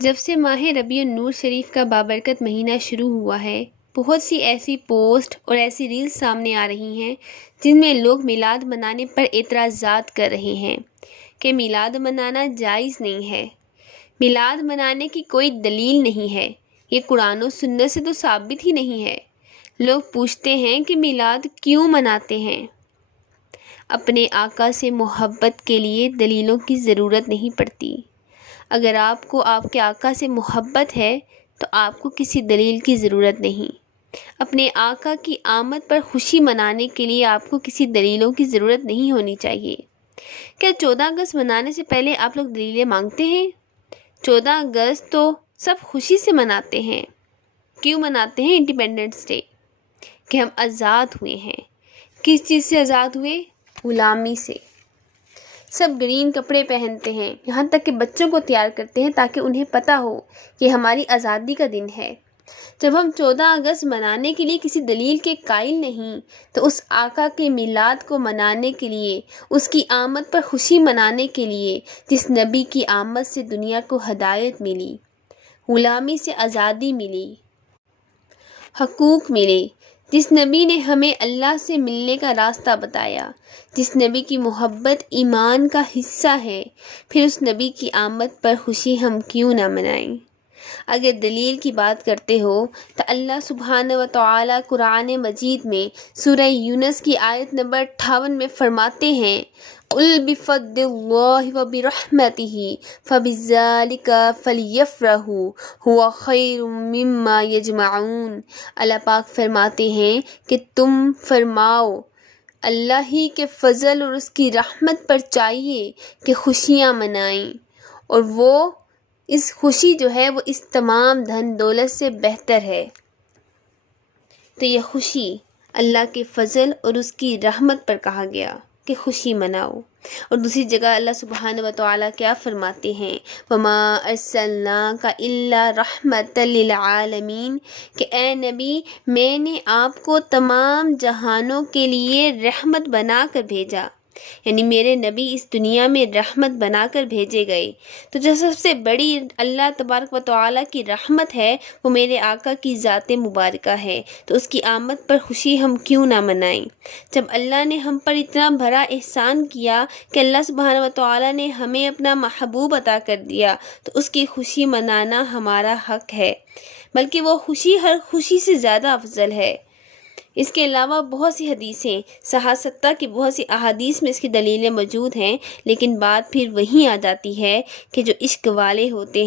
جب سے ماہ ربیع النور شریف کا بابرکت مہینہ شروع ہوا ہے، بہت سی ایسی پوسٹ اور ایسی ریلز سامنے آ رہی ہیں جن میں لوگ میلاد منانے پر اعتراضات کر رہے ہیں کہ میلاد منانا جائز نہیں ہے، میلاد منانے کی کوئی دلیل نہیں ہے، یہ قرآن و سنت سے تو ثابت ہی نہیں ہے۔ لوگ پوچھتے ہیں کہ میلاد کیوں مناتے ہیں؟ اپنے آقا سے محبت کے لیے دلیلوں کی ضرورت نہیں پڑتی۔ اگر آپ کو آپ کے آقا سے محبت ہے تو آپ کو کسی دلیل کی ضرورت نہیں۔ اپنے آقا کی آمد پر خوشی منانے کے لیے آپ کو کسی دلیلوں کی ضرورت نہیں ہونی چاہیے۔ کیا 14 اگست منانے سے پہلے آپ لوگ دلیلیں مانگتے ہیں؟ 14 اگست تو سب خوشی سے مناتے ہیں۔ کیوں مناتے ہیں انڈیپینڈنس ڈے؟ کہ ہم آزاد ہوئے ہیں۔ کس چیز سے آزاد ہوئے؟ غلامی سے۔ سب گرین کپڑے پہنتے ہیں، یہاں تک کہ بچوں کو تیار کرتے ہیں تاکہ انہیں پتہ ہو کہ ہماری آزادی کا دن ہے۔ جب ہم 14 اگست منانے کے لیے کسی دلیل کے قائل نہیں تو اس آقا کے میلاد کو منانے کے لیے، اس کی آمد پر خوشی منانے کے لیے جس نبی کی آمد سے دنیا کو ہدایت ملی، غلامی سے آزادی ملی، حقوق ملے، جس نبی نے ہمیں اللہ سے ملنے کا راستہ بتایا، جس نبی کی محبت ایمان کا حصہ ہے، پھر اس نبی کی آمد پر خوشی ہم کیوں نہ منائیں؟ اگر دلیل کی بات کرتے ہو تو اللہ سبحانہ و تعالی قرآن مجید میں سورہ یونس کی آیت نمبر 58 میں فرماتے ہیں، قُلْ بِفَضْلِ اللَّهِ وَبِرَحْمَتِهِ فَبِذَلِكَ فَلْيَفْرَحُوا هُوَ خَيْرٌ مِّمَّا يَجْمَعُونَ۔ اللہ پاک فرماتے ہیں کہ تم فرماؤ اللہ ہی کے فضل اور اس کی رحمت پر چاہیے کہ خوشیاں منائیں، اور وہ اس خوشی جو ہے وہ اس تمام دھن دولت سے بہتر ہے۔ تو یہ خوشی اللہ کے فضل اور اس کی رحمت پر کہا گیا کہ خوشی مناؤ۔ اور دوسری جگہ اللہ سبحانہ و تعالیٰ کیا فرماتے ہیں، وَمَا أَرْسَلْنَاكَ إِلَّا رَحْمَةً لِّلْعَالَمِينَ، کہ اے نبی میں نے آپ کو تمام جہانوں کے لیے رحمت بنا کر بھیجا، یعنی میرے نبی اس دنیا میں رحمت بنا کر بھیجے گئے۔ تو جو سب سے بڑی اللہ تبارک و تعالیٰ کی رحمت ہے وہ میرے آقا کی ذات مبارکہ ہے، تو اس کی آمد پر خوشی ہم کیوں نہ منائیں؟ جب اللہ نے ہم پر اتنا بڑا احسان کیا کہ اللہ سبحانہ و تعالیٰ نے ہمیں اپنا محبوب عطا کر دیا، تو اس کی خوشی منانا ہمارا حق ہے، بلکہ وہ خوشی ہر خوشی سے زیادہ افضل ہے۔ اس کے علاوہ بہت سی حدیثیں، صحاح ستہ کی بہت سی احادیث میں اس کی دلیلیں موجود ہیں، لیکن بات پھر وہیں آ جاتی ہے کہ جو عشق والے ہوتے ہیں